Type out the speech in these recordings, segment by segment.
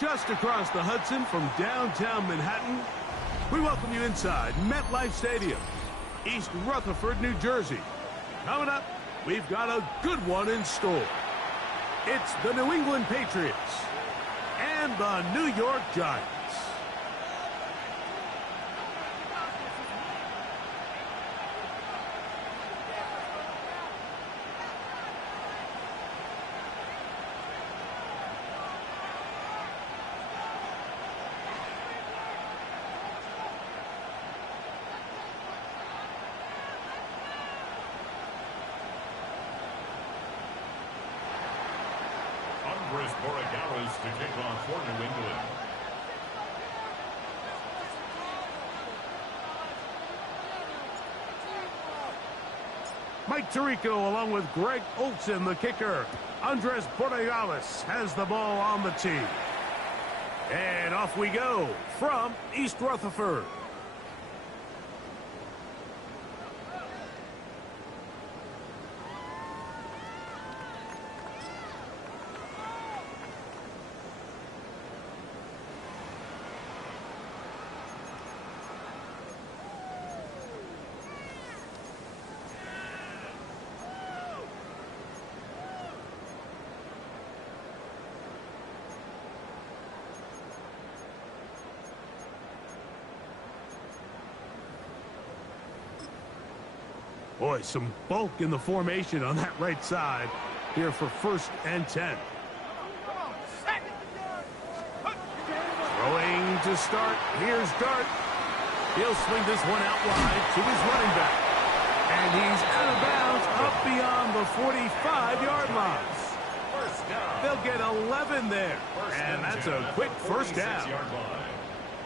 just across the Hudson from downtown Manhattan. We welcome you inside MetLife Stadium, East Rutherford, New Jersey. Coming up, we've got a good one in store. It's the New England Patriots and the New York Giants. To kick off for New England. Mike Tirico along with Greg Olsen, the kicker. Andres Borregales has the ball on the tee. And off we go from East Rutherford. Boy, some bulk in the formation on that right side here for 1st and 10. Throwing to start. Here's Dart. He'll swing this one out wide to his running back. And he's out of bounds up beyond the 45-yard line. They'll get 11 there. And that's a quick first down.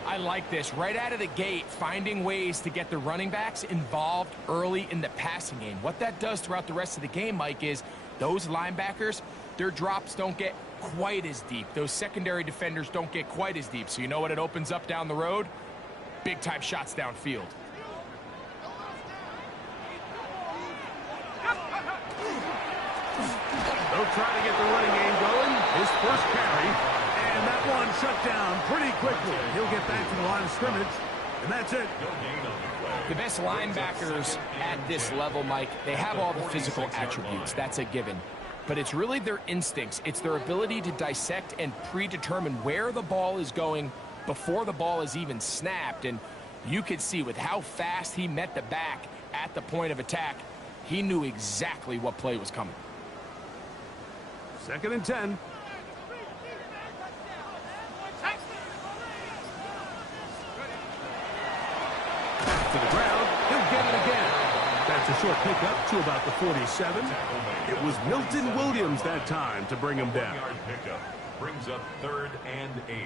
I like this. Right out of the gate, finding ways to get the running backs involved early in the passing game. What that does throughout the rest of the game, Mike, is those linebackers, their drops don't get quite as deep. Those secondary defenders don't get quite as deep. So you know what it opens up down the road? Big-time shots downfield. They'll try to get the running game going. His first carry. And that one shut down pretty quickly. He'll get back to the line of scrimmage, and that's it. The best linebackers at this level, Mike, they have all the physical attributes. That's a given. But it's really their instincts. It's their ability to dissect and predetermine where the ball is going before the ball is even snapped. And you could see with how fast he met the back at the point of attack, he knew exactly what play was coming. 2nd and 10. To the ground, he'll get it again. That's a short pickup to about the 47. It was Milton Williams that time to bring him down. Yard pickup brings up 3rd and 8.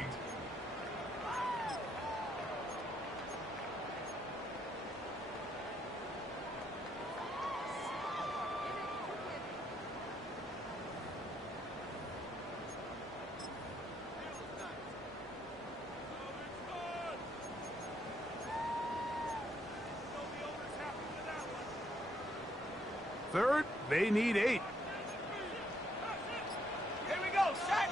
Third, they need 8. Here we go, set.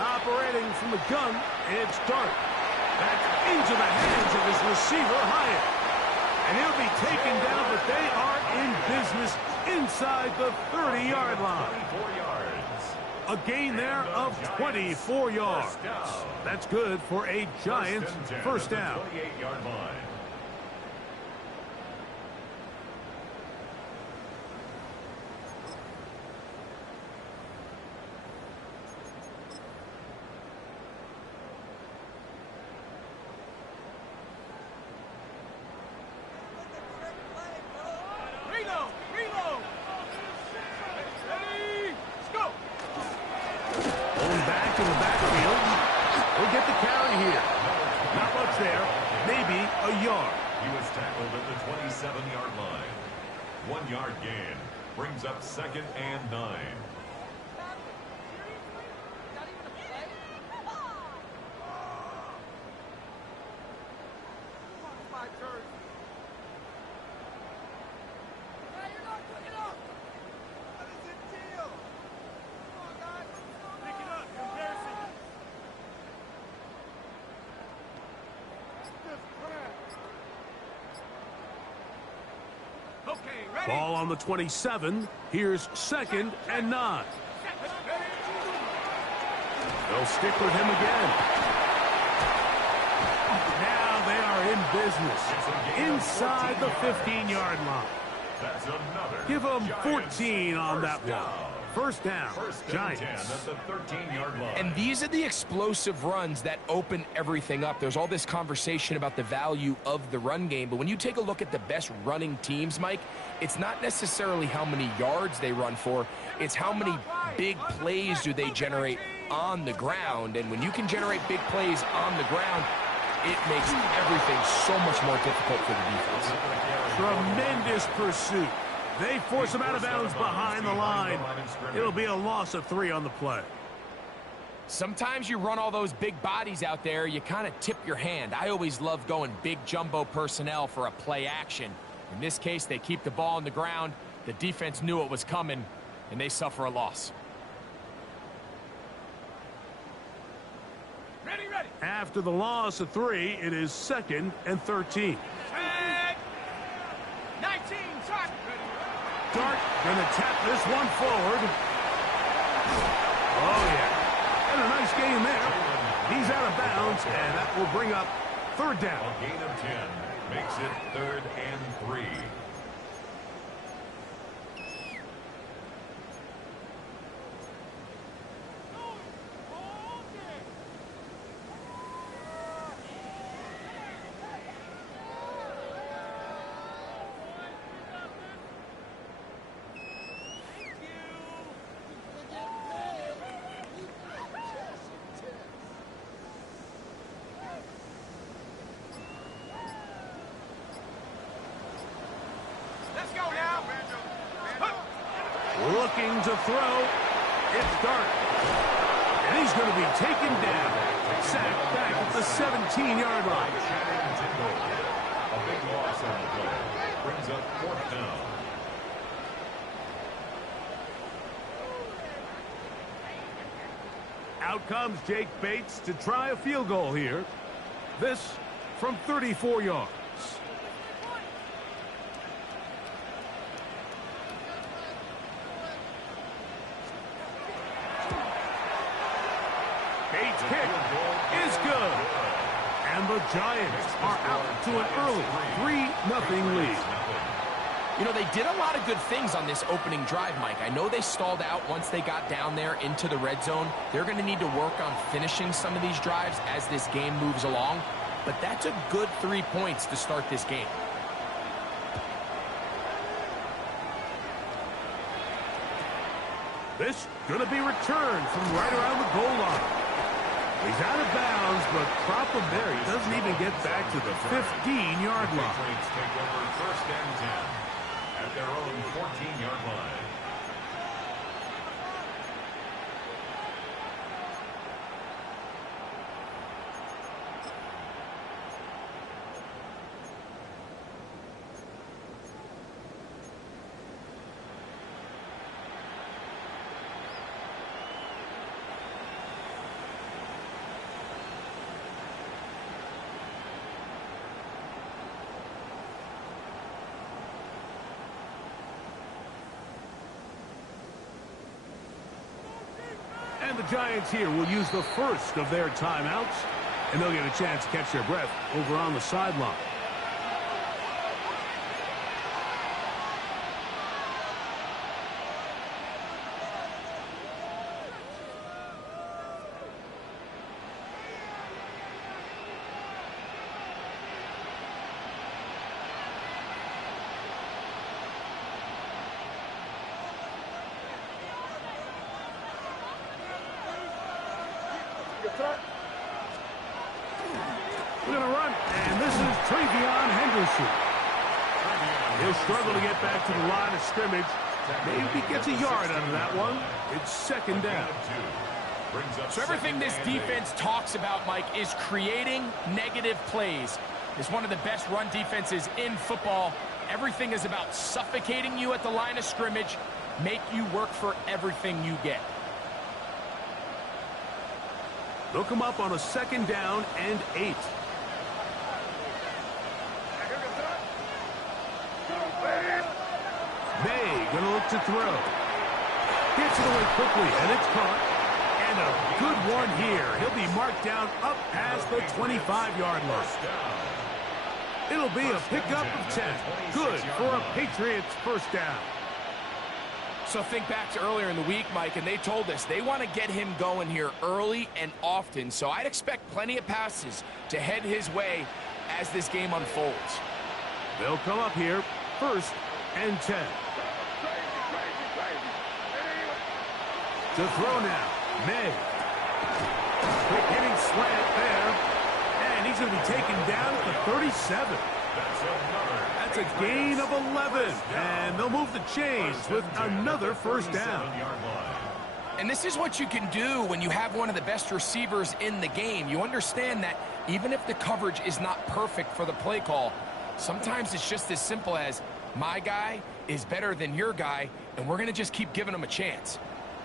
Operating from the gun, it's Dart. That's into the hands of his receiver, Hyatt. And he'll be taken down, but they are in business inside the 30-yard line. 24 yards. A gain there of 24 yards. That's good for a Giants first down. 28-yard line. Yard line. 1 yard gain brings up 2nd and 9. Ball on the 27. Here's 2nd and 9. They'll stick with him again. Now they are in business inside the 15-yard line. That's another. Give them 14 on that one. First down, Giants. At the 13-yard line. And these are the explosive runs that open everything up. There's all this conversation about the value of the run game, but when you take a look at the best running teams, Mike, it's not necessarily how many yards they run for, it's how many big plays do they generate on the ground. And when you can generate big plays on the ground, it makes everything so much more difficult for the defense. Tremendous pursuit. They force him out of bounds behind the line. It'll be a loss of 3 on the play. Sometimes you run all those big bodies out there, you kind of tip your hand. I always love going big jumbo personnel for a play action. In this case, they keep the ball on the ground. The defense knew it was coming, and they suffer a loss. Ready. After the loss of 3, it is 2nd and 13. 19, start. Dart going to tap this one forward. Oh, yeah. And a nice gain there. He's out of bounds, and that will bring up 3rd down. A gain of 10 makes it 3rd and 3. Let's go now. Looking to throw. It's Dart. And he's going to be taken down. Sacked back at the 17-yard line. A big loss on the play. Brings up 4th down. Out comes Jake Bates to try a field goal here. This from 34 yards. Bates' kick is good. And the Giants are out to an early 3-0 lead. You know, they did a lot of good things on this opening drive, Mike. I know they stalled out once they got down there into the red zone. They're going to need to work on finishing some of these drives as this game moves along. But that's a good 3 points to start this game. This going to be returned from right around the goal line. He's out of bounds, but problem there, he doesn't even get back to the 15-yard line. Patriots take over 1st and 10 at their own 14-yard line. And the Giants here will use the first of their timeouts, and they'll get a chance to catch their breath over on the sideline. We're going to run, and this is Travion Henderson. He'll struggle to get back to the line of scrimmage. Maybe gets a yard out of that one. It's 2nd down. So everything this defense talks about, Mike, is creating negative plays. It's one of the best run defenses in football. Everything is about suffocating you at the line of scrimmage, make you work for everything you get. They'll come up on a 2nd down and 8. May going to look to throw. Gets it away quickly, and it's caught. And a good one here. He'll be marked down up past the 25-yard line. It'll be a pickup of 10. Good for a Patriots first down. So think back to earlier in the week, Mike, and they told us they want to get him going here early and often. So I'd expect plenty of passes to head his way as this game unfolds. They'll come up here, 1st and 10. To throw now, May. Quick hitting slant there. And he's going to be taken down at the 37. That's a gain of 11. And they'll move the chains with another first down. And this is what you can do when you have one of the best receivers in the game. You understand that even if the coverage is not perfect for the play call, sometimes it's just as simple as my guy is better than your guy, and we're going to just keep giving him a chance.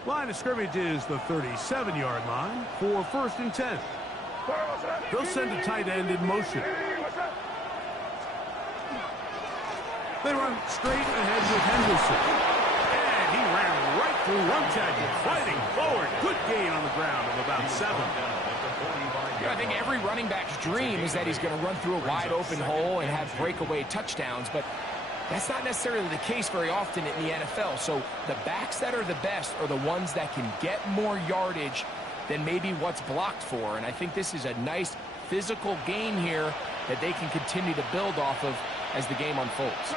Line of scrimmage is the 37-yard line for 1st and 10. They'll send a tight end in motion. They run straight ahead with Henderson. And he ran right through one tackle, fighting forward. Good gain on the ground of about 7. I think every running back's dream is that he's going to run through a wide open hole and have breakaway touchdowns, but that's not necessarily the case very often in the NFL. So the backs that are the best are the ones that can get more yardage than maybe what's blocked for. And I think this is a nice physical gain here that they can continue to build off of as the game unfolds.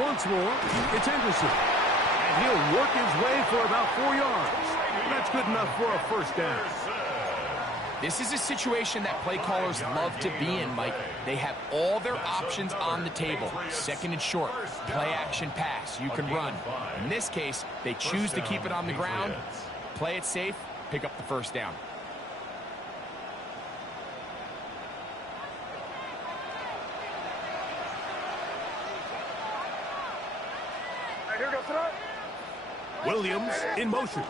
Once more, it's Henderson. And he'll work his way for about 4 yards. That's good enough for a first down. This is a situation that play callers love to be in, Mike. They have all their options on the table. 2nd and short, play action pass, you can run. In this case, they choose to keep it on the ground, play it safe, pick up the first down. Williams in motion.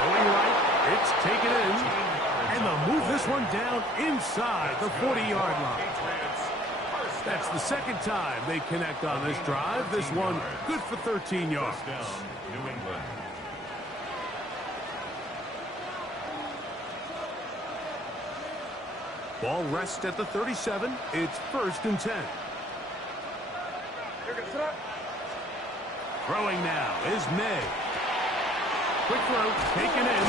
Going right, it's taken in. And they'll move this one down inside the 40-yard line. That's the 2nd time they connect on this drive. This one good for 13 yards. New England. Ball rests at the 37. It's 1st and 10. Throwing now is May. Quick throw, taken in.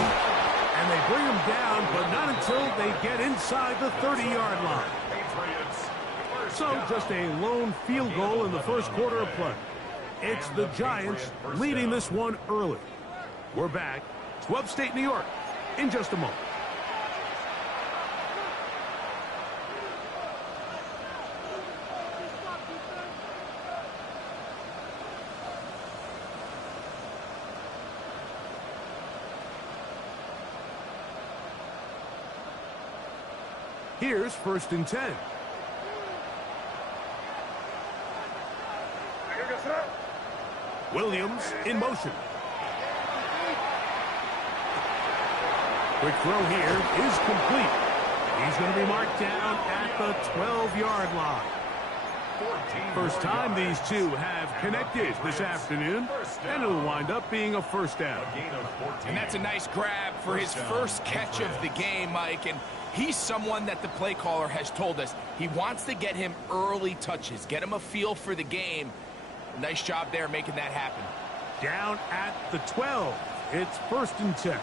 And they bring him down, but not until they get inside the 30-yard line. So just a lone field goal in the first quarter of play. It's the Giants leading this one early. We're back to upstate New York in just a moment. Here's 1st and 10. Williams in motion. Quick throw here is complete. He's going to be marked down at the 12-yard line. First time these two have connected this afternoon, and it'll wind up being a first down. And that's a nice grab for his first catch of the game, Mike. And he's someone that the play caller has told us he wants to get him early touches, get him a feel for the game. Nice job there making that happen. Down at the 12. It's 1st and 10.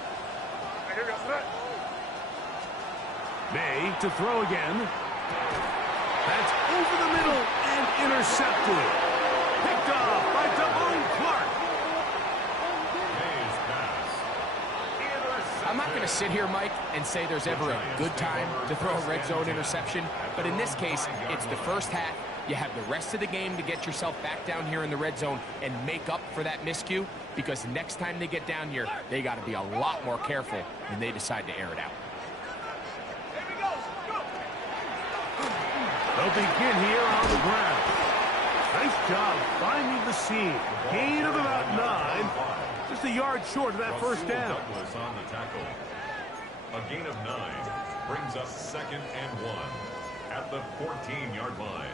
May to throw again. That's over the middle and intercepted. Picked off by Devon Clark. I'm not going to sit here, Mike, and say there's ever a good time to throw a red zone interception, but in this case, it's the first half. You have the rest of the game to get yourself back down here in the red zone and make up for that miscue, because next time they get down here, they got to be a lot more careful when they decide to air it out. They'll begin here on the ground. Nice job finding the seam. Gain of about 9. Just a yard short of that first down. Douglas on the tackle. A gain of 9 brings up 2nd and 1. at the 14-yard line.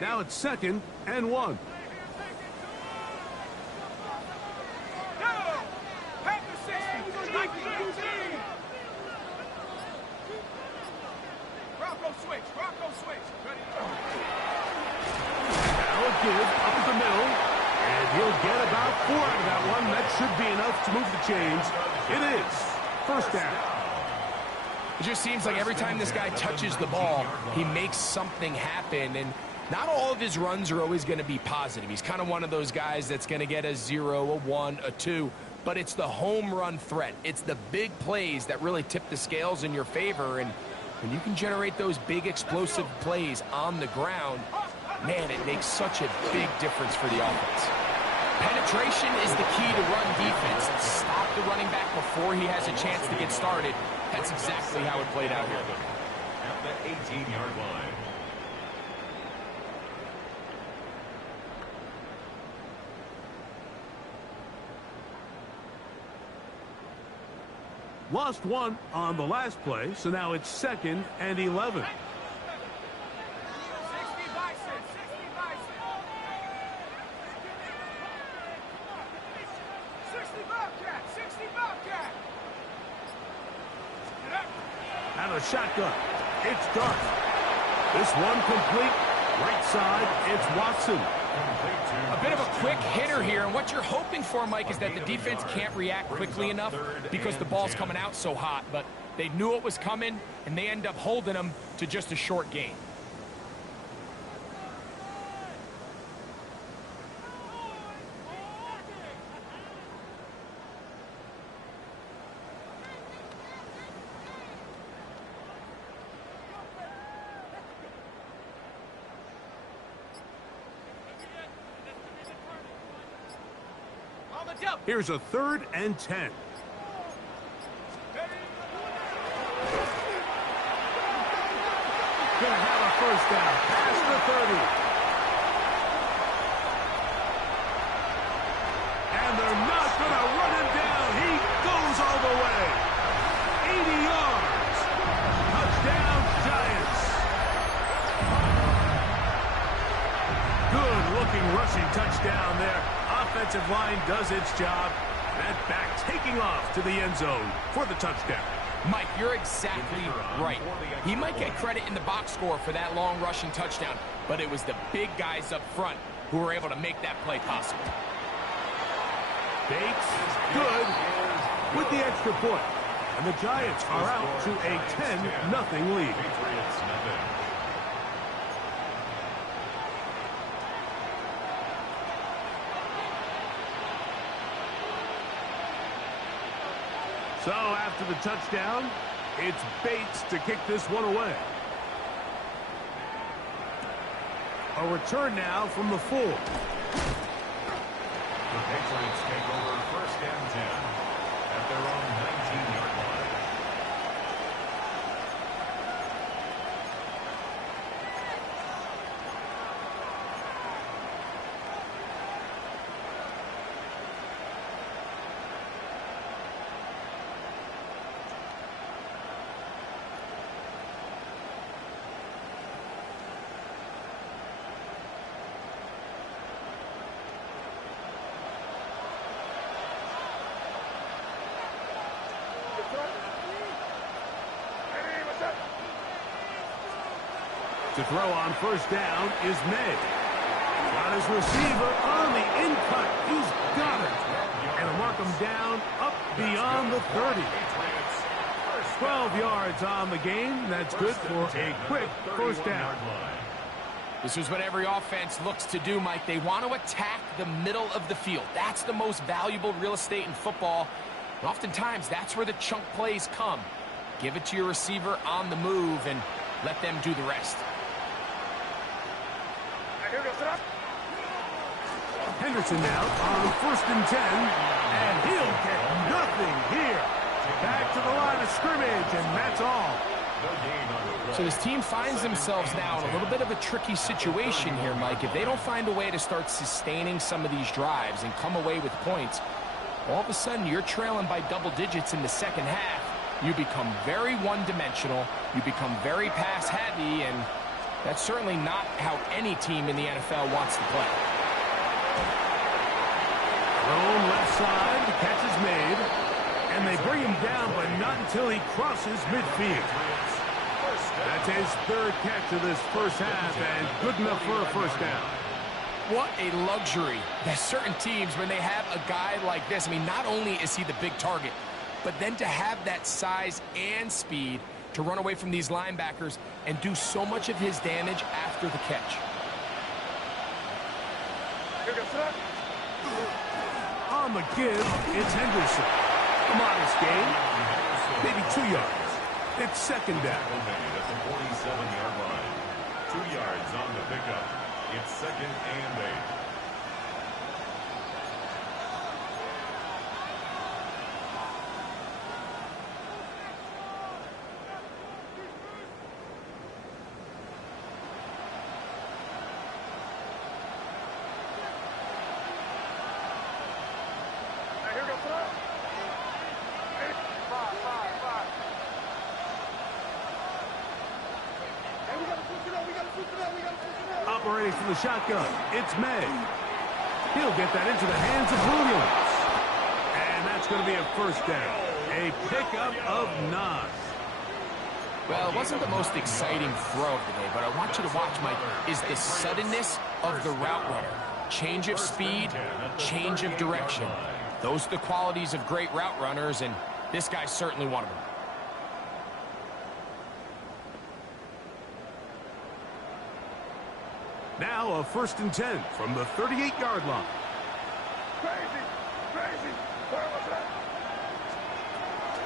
Now it's 2nd and 1. Bronco switch. Now a give up the middle. And he'll get about 4 out of that one. That should be enough to move the chains. It is 1st down. It just seems like every time this guy touches the ball, he makes something happen. And not all of his runs are always going to be positive. He's kind of one of those guys that's going to get a 0, a 1, a 2. But it's the home run threat. It's the big plays that really tip the scales in your favor. And when you can generate those big explosive plays on the ground, man, it makes such a big difference for the offense. Penetration is the key to run defense. Stop the running back before he has a chance to get started. That's exactly how it played out here. At the 18-yard line. Lost 1 on the last play, so now it's 2nd and 11. 60 bison, 60 bison. 60 Bobcat, 60 Bobcat. Out of shotgun. It's dark. This one complete. Right side, it's Watson. A bit of a quick hitter here, and what you're hoping for, Mike, is that the defense can't react quickly enough because the ball's coming out so hot, but they knew it was coming, and they end up holding them to just a short gain. Here's a 3rd and 10. Gonna have a 1st down past the 30. And they're not going to run him down. He goes all the way. 80 yards. Touchdown, Giants. Good-looking rushing touchdown there. Offensive line does its job. That back taking off to the end zone for the touchdown. Mike, you're exactly right. He might get credit in the box score for that long rushing touchdown, but it was the big guys up front who were able to make that play possible. Bates, good, with the extra point. And the Giants are out to a 10-0 lead. Patriots nothing. So after the touchdown, it's Bates to kick this one away. A return now from the 4. The Patriots take over 1st and 10 at their own 19-yard line. To throw on 1st down is May. Got his receiver on the in-cut. He's got it. And mark him down up beyond the 30. 12 yards on the game. That's good for a quick 1st down. This is what every offense looks to do, Mike. They want to attack the middle of the field. That's the most valuable real estate in football. And oftentimes, that's where the chunk plays come. Give it to your receiver on the move and let them do the rest. Henderson now on 1st and 10, and he'll get nothing here. Back to the line of scrimmage, and that's all. No gain on the play. So this team finds themselves now in a little bit of a tricky situation here, Mike. If they don't find a way to start sustaining some of these drives and come away with points, all of a sudden you're trailing by double digits in the second half. You become very one-dimensional. You become very pass-heavy, and that's certainly not how any team in the NFL wants to play. Thrown left side, the catch is made, and they bring him down, but not until he crosses midfield. That's his third catch of this first half, and good enough for a first down. What a luxury that certain teams, when they have a guy like this, I mean, not only is he the big target, but then to have that size and speed to run away from these linebackers and do so much of his damage after the catch. On the give, it's Henderson. A modest gain, maybe 2 yards. It's second down. At the 47-yard line. 2 yards on the pickup. It's second and 8. Operating from the shotgun, it's May. He'll get that into the hands of Williams. And that's going to be a first down. A pickup of 9. Well, it wasn't the most exciting throw of the day, but I want you to watch, Mike, is the suddenness of the route runner. Change of speed, change of direction. Those are the qualities of great route runners, and this guy's certainly one of them. Now a 1st and 10 from the 38-yard line.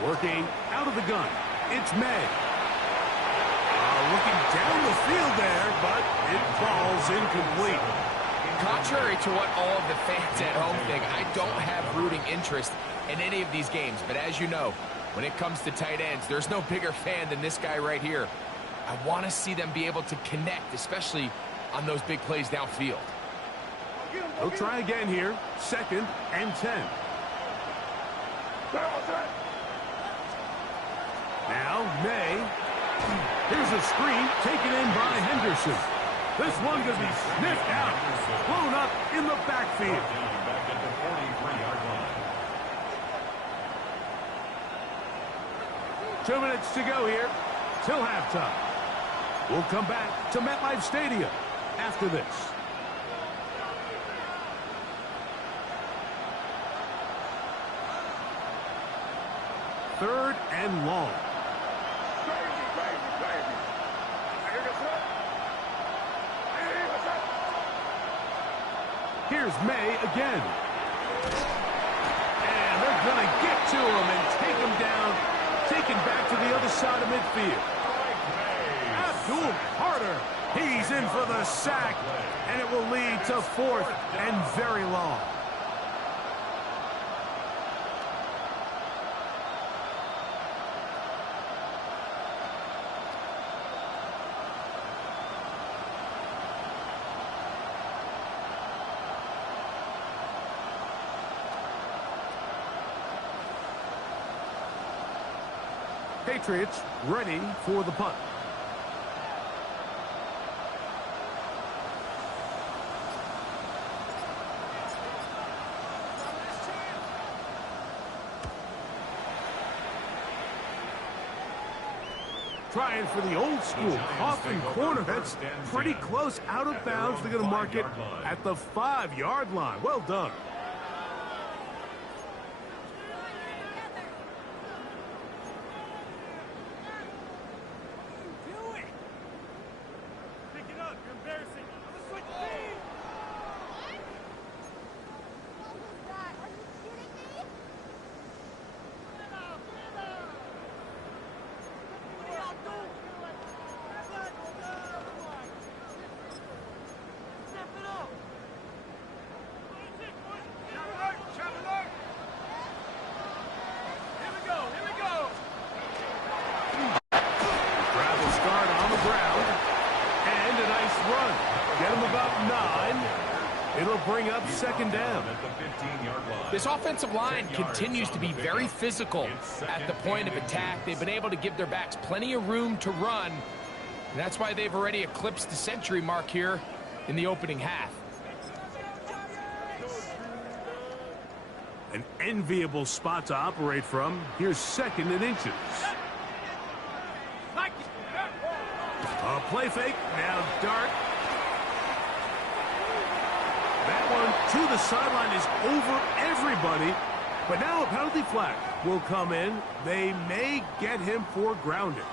Working out of the gun, it's May. Looking down the field there, but it falls incomplete. Contrary to what all of the fans at home think, I don't have rooting interest in any of these games. But as you know, when it comes to tight ends, there's no bigger fan than this guy right here. I want to see them be able to connect, especially on those big plays downfield. He'll try again here. 2nd and 10. Now, May. Here's a screen taken in by Henderson. This one could be sniffed out. Blown up in the backfield. Back at the 43-yard line. 2 minutes to go here till halftime. We'll come back to MetLife Stadium after this. Third and long. Here's May again. And they're going to get to him and take him down, taken back to the other side of midfield. Abdul Carter, he's in for the sack, and it will lead to 4th and very long. Patriots ready for the punt. Trying for the old school coffin corner. That's pretty close out of bounds. They're going to mark it at the 5-yard line. Well done. It'll bring up second down. At the 15-yard line. This offensive line continues to be very physical at the point of attack. They've been able to give their backs plenty of room to run. And that's why they've already eclipsed the century mark here in the opening half. An enviable spot to operate from. Here's second and inches. A play fake. Now dart. That one to the sideline is over everybody. But now a penalty flag will come in. They may get him for grounding.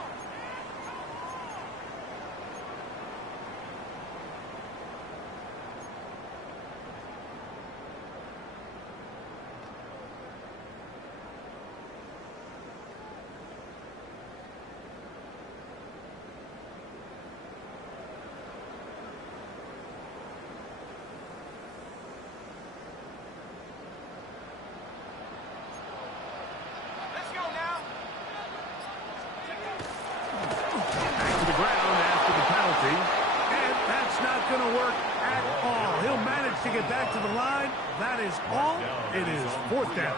To get back to the line, that is all. It is fourth down.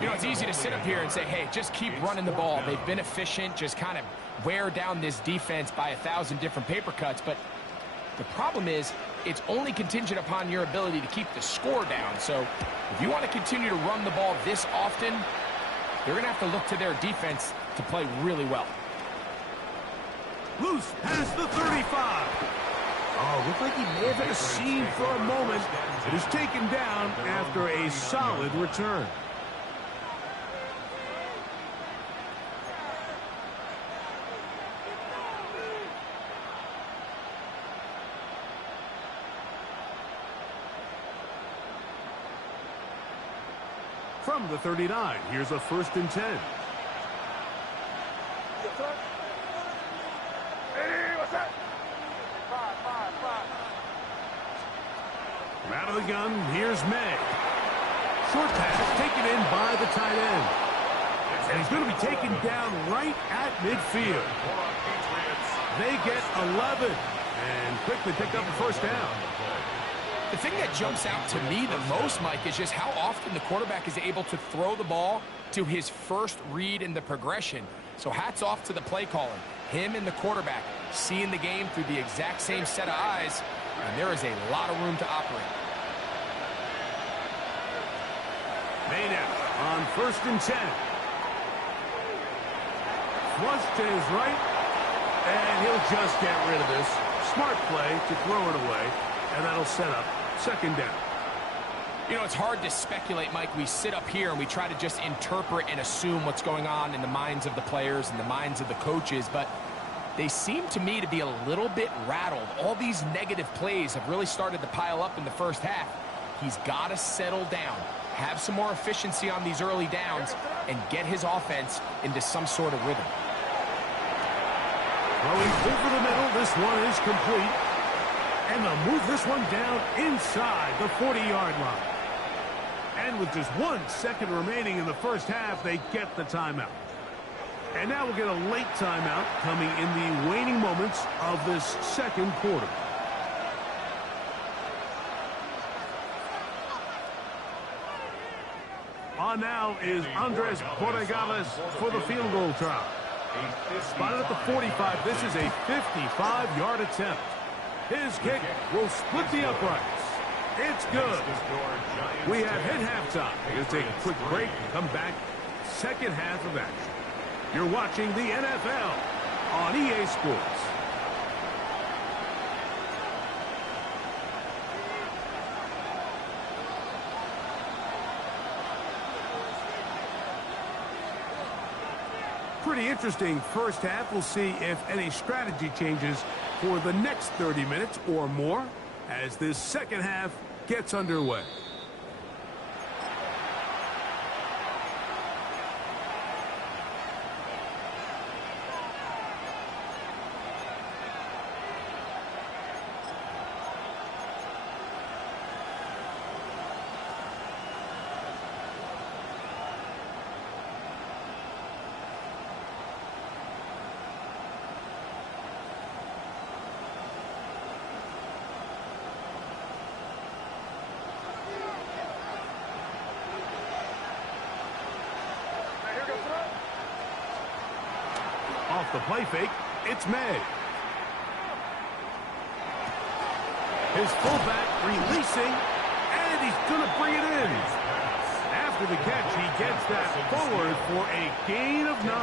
You know, it's easy to sit up here and say, hey, just keep running the ball. They've been efficient, just kind of wear down this defense by 1,000 different paper cuts. But the problem is, it's only contingent upon your ability to keep the score down. So if you want to continue to run the ball this often, they're going to have to look to their defense to play really well. Loose past the 35. Oh, looked like he may have hit a seam for a moment. It is taken down after a solid return. From the 39, here's a 1st and 10. Out of the gun, here's May. Short pass taken in by the tight end. And he's going to be taken down right at midfield. They get 11 and quickly pick up a 1st down. The thing that jumps out to me the most, Mike, is just how often the quarterback is able to throw the ball to his first read in the progression. So hats off to the play caller. Him and the quarterback seeing the game through the exact same set of eyes, and there is a lot of room to operate. Made out on 1st and 10. Flush to his right, and he'll just get rid of this. Smart play to throw it away, and that'll set up 2nd down. You know, it's hard to speculate, Mike. We sit up here and we try to just interpret and assume what's going on in the minds of the players and the minds of the coaches, but they seem to me to be a little bit rattled. All these negative plays have really started to pile up in the first half. He's got to settle down, have some more efficiency on these early downs, and get his offense into some sort of rhythm. Throwing over the middle, this one is complete. And they'll move this one down inside the 40-yard line. And with just 1 second remaining in the first half, they get the timeout. And now we'll get a late timeout coming in the waning moments of this second quarter. On now is Andres Borregales for the field goal try. Spotted at the 45. This is a 55-yard attempt. His kick will split the uprights. It's good. We have hit halftime. We'll take a quick break and come back. Second half of action. You're watching the NFL on EA Sports. Pretty interesting first half. We'll see if any strategy changes for the next 30 minutes or more as this second half gets underway. off the play fake. It's May. His fullback releasing, and he's going to bring it in. After the catch, he gets that forward for a gain of 9.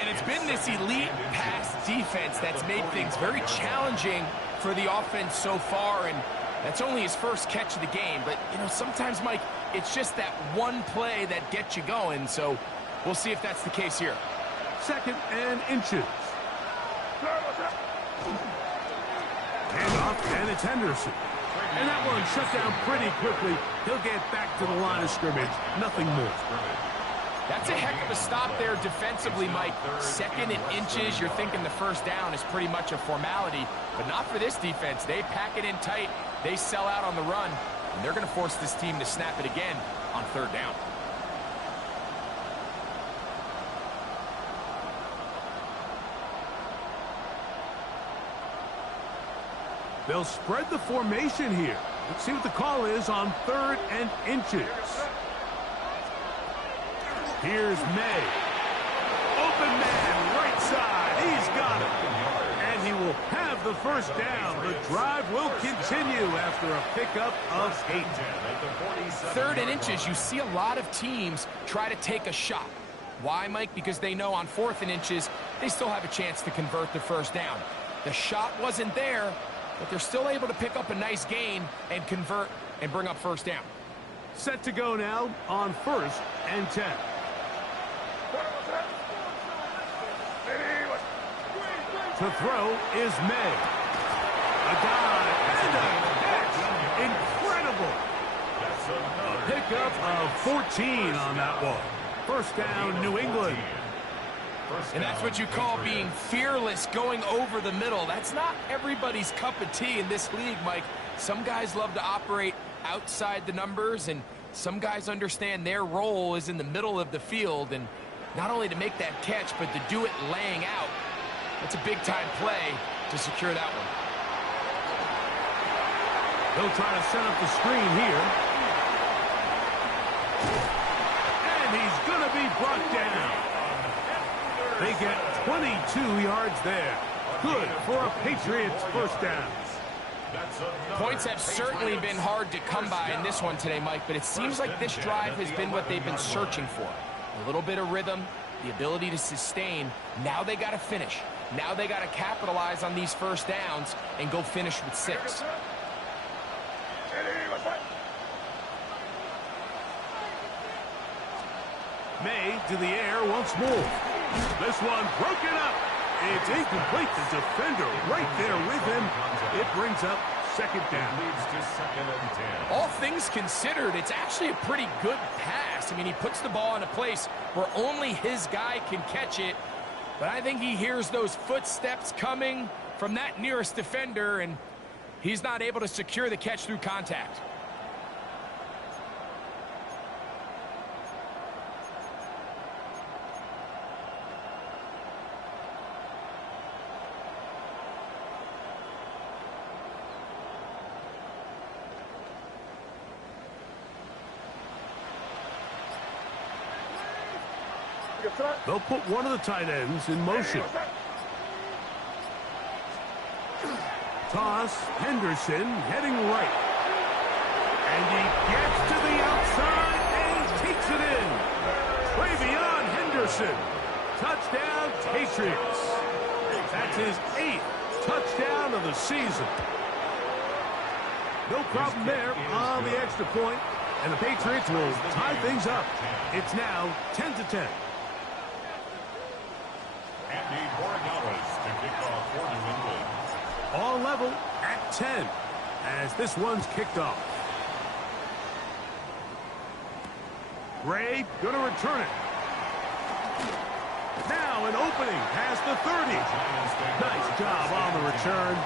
And it's been this elite pass defense that's made things very challenging for the offense so far, and that's only his first catch of the game. But, you know, sometimes, Mike, it's just that one play that gets you going, so we'll see if that's the case here. 2nd and inches. Handoff, and it's Henderson. And that one shut down pretty quickly. He'll get back to the line of scrimmage. Nothing more. That's a heck of a stop there defensively, Mike. 2nd and inches, you're thinking the first down is pretty much a formality, but not for this defense. They pack it in tight. They sell out on the run, and they're going to force this team to snap it again on 3rd down. They'll spread the formation here. Let's see what the call is on 3rd and inches. Here's May. Open man, right side. He's got it. And he will have the first down. The drive will continue after a pickup of 8. 3rd and inches, you see a lot of teams try to take a shot. Why, Mike? Because they know on 4th and inches, they still have a chance to convert the first down. The shot wasn't there, but they're still able to pick up a nice gain and convert and bring up first down. Set to go now on 1st and 10. To throw is May. A dive and a catch. Incredible. A pickup of 14 on that one. First down, New England. And that's what you call being fearless, going over the middle. That's not everybody's cup of tea in this league, Mike. Some guys love to operate outside the numbers, and some guys understand their role is in the middle of the field, and not only to make that catch, but to do it laying out. That's a big-time play to secure that one. They'll try to set up the screen here. And he's going to be brought down. They get 22 yards there. Good for a Patriots first down. Points have certainly been hard to come by in this one today, Mike, but it seems like this drive has been what they've been searching for. A little bit of rhythm, the ability to sustain. Now they got to finish. Now they got to capitalize on these first downs and go finish with 6. May to the air once more. This one broken up. It's incomplete. The defender right there with him. It brings up 2nd down. All things considered, it's actually a pretty good pass. I mean, he puts the ball in a place where only his guy can catch it. But I think he hears those footsteps coming from that nearest defender, and he's not able to secure the catch through contact. They'll put one of the tight ends in motion. Toss, Henderson heading right. And he gets to the outside and takes it in. Travion Henderson. Touchdown, Patriots. That's his 8th touchdown of the season. No problem there on the extra point, and the Patriots will tie things up. It's now 10-10. All level at 10 as this one's kicked off. Gray going to return it. Now an opening past the 30. Nice job on the return.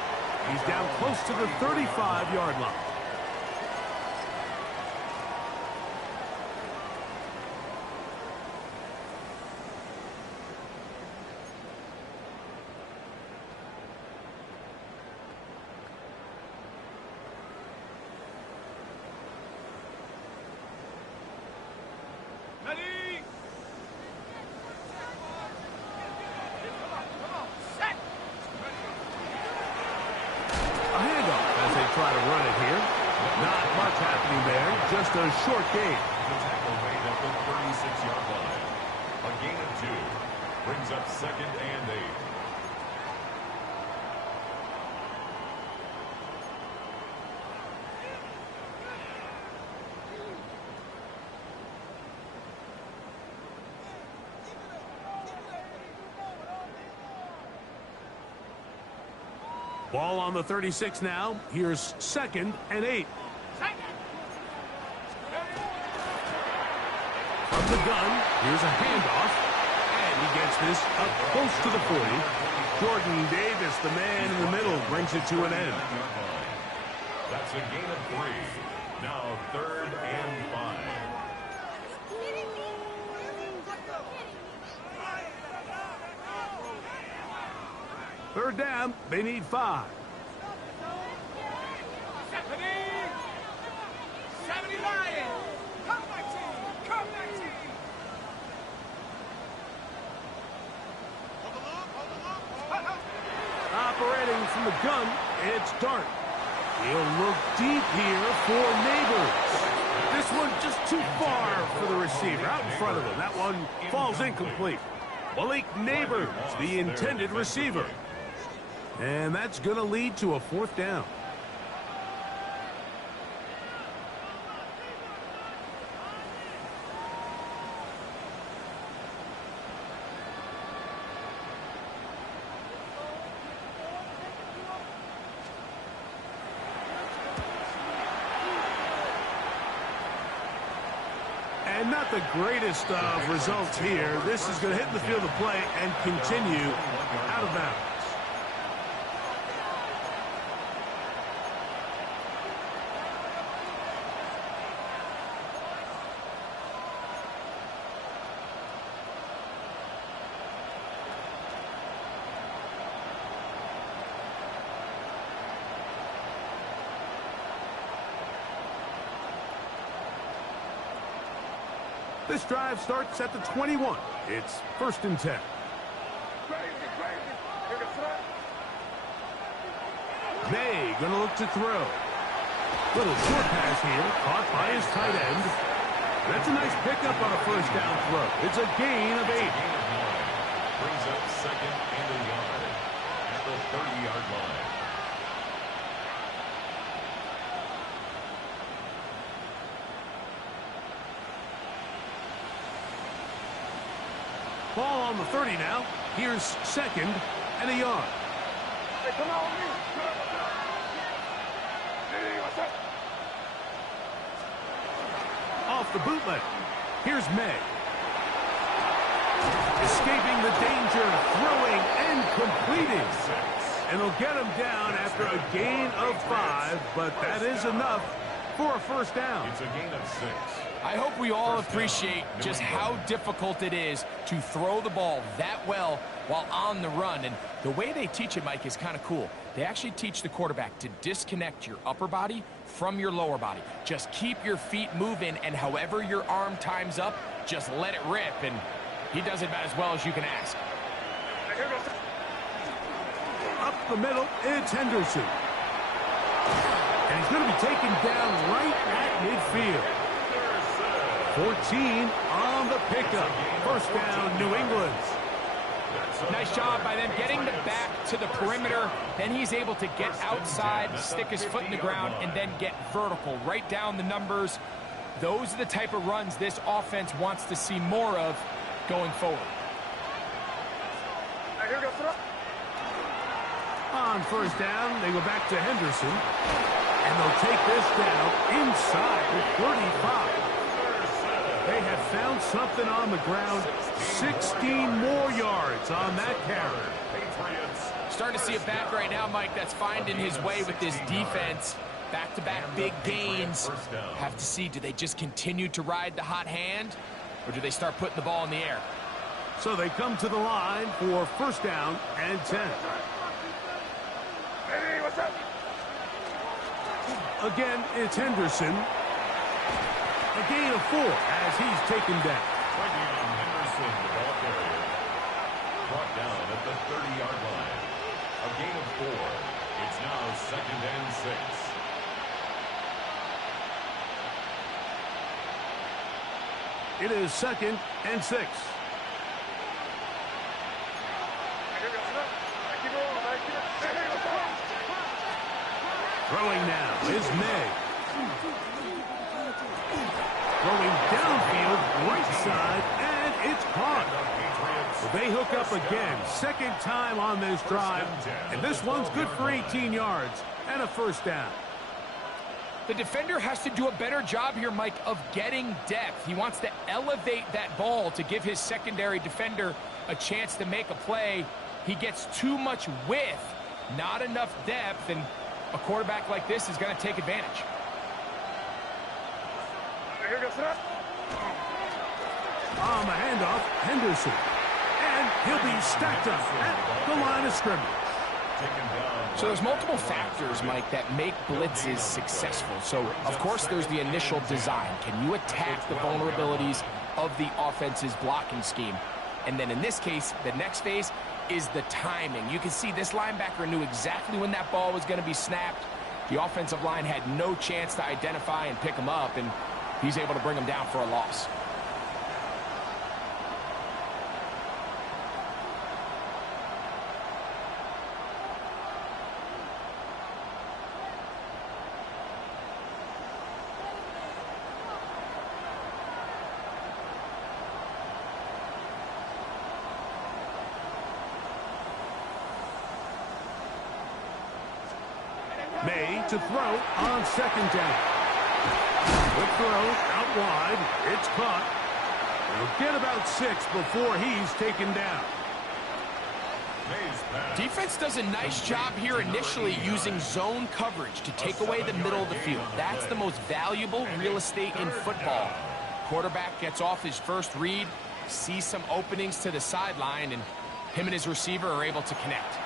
He's down close to the 35-yard line. try to run it here. Not much happening there, just a short gain. The tackle made at the 36-yard line. A gain of 2 brings up 2nd and 8. Ball on the 36 now. Here's 2nd and 8. From the gun, here's a handoff. And he gets this up close to the 40. Jordan Davis, the man in the middle, brings it to an end. That's a gain of 3. Now 3rd and 5. Third down, they need 5. 70 Lions! Come my team! Come my team! Operating from the gun, it's Dart. He'll look deep here for Neighbors. This one just too far for the receiver. Out in front of him. That one falls incomplete. Malik Neighbors, the intended receiver. And that's going to lead to a 4th down. And not the greatest of results here. This is going to hit the field of play and continue out of bounds. This drive starts at the 21. It's 1st and 10. May gonna look to throw. Little short pass here, caught by his tight end. That's a nice pickup on a 1st down throw. It's a gain of 8. Brings up 2nd and a yard at the 30-yard line. Ball on the 30 now. Here's 2nd and a yard. Off the bootleg. Here's May. Escaping the danger, throwing and completing. And they'll get him down after a gain of 5, but that is enough for a 1st down. It's a gain of 6. I hope we all appreciate just how difficult it is to throw the ball that well while on the run. And the way they teach it, Mike, is kind of cool. They actually teach the quarterback to disconnect your upper body from your lower body. Just keep your feet moving, and however your arm times up, just let it rip. And he does it about as well as you can ask. Up the middle, it's Henderson. And he's going to be taken down right at midfield. 14 on the pickup. 1st down, New England. Nice job by them getting the back to the perimeter. Then he's able to get outside, stick his foot in the ground, and then get vertical. Right down the numbers. Those are the type of runs this offense wants to see more of going forward. On 1st down, they go back to Henderson. And they'll take this down inside the 35. They have found something on the ground. 16 more yards on that carry. Starting to see a back right now, Mike, that's finding his way with this defense. Back-to-back big gains. Have to see, do they just continue to ride the hot hand, or do they start putting the ball in the air? So they come to the line for 1st down and 10. Again, it's Henderson. A gain of 4 as he's taken down. Henderson, the ball carrier, brought down at the 30-yard line. A gain of 4. It's now 2nd and 6. It is 2nd and 6. Throwing now is May. Throwing downfield, right side, and it's caught. Well, they hook up again, 2nd time on this drive, and this one's good for 18 yards and a 1st down. The defender has to do a better job here, Mike, of getting depth. He wants to elevate that ball to give his secondary defender a chance to make a play. He gets too much width, not enough depth, and a quarterback like this is going to take advantage. On the handoff, Henderson. And he'll be stacked up at the line of scrimmage. So there's multiple factors, Mike, that make blitzes successful. So, of course, there's the initial design. Can you attack the vulnerabilities of the offense's blocking scheme? And then in this case, the next phase is the timing. You can see this linebacker knew exactly when that ball was going to be snapped. The offensive line had no chance to identify and pick him up, and he's able to bring him down for a loss. May to throw on 2nd down. The throw out wide. It's caught. He'll get about 6 before he's taken down. Defense does a nice job here initially using zone coverage to take away the middle of the field. That's the most valuable real estate in football. Quarterback gets off his first read, sees some openings to the sideline, and him and his receiver are able to connect.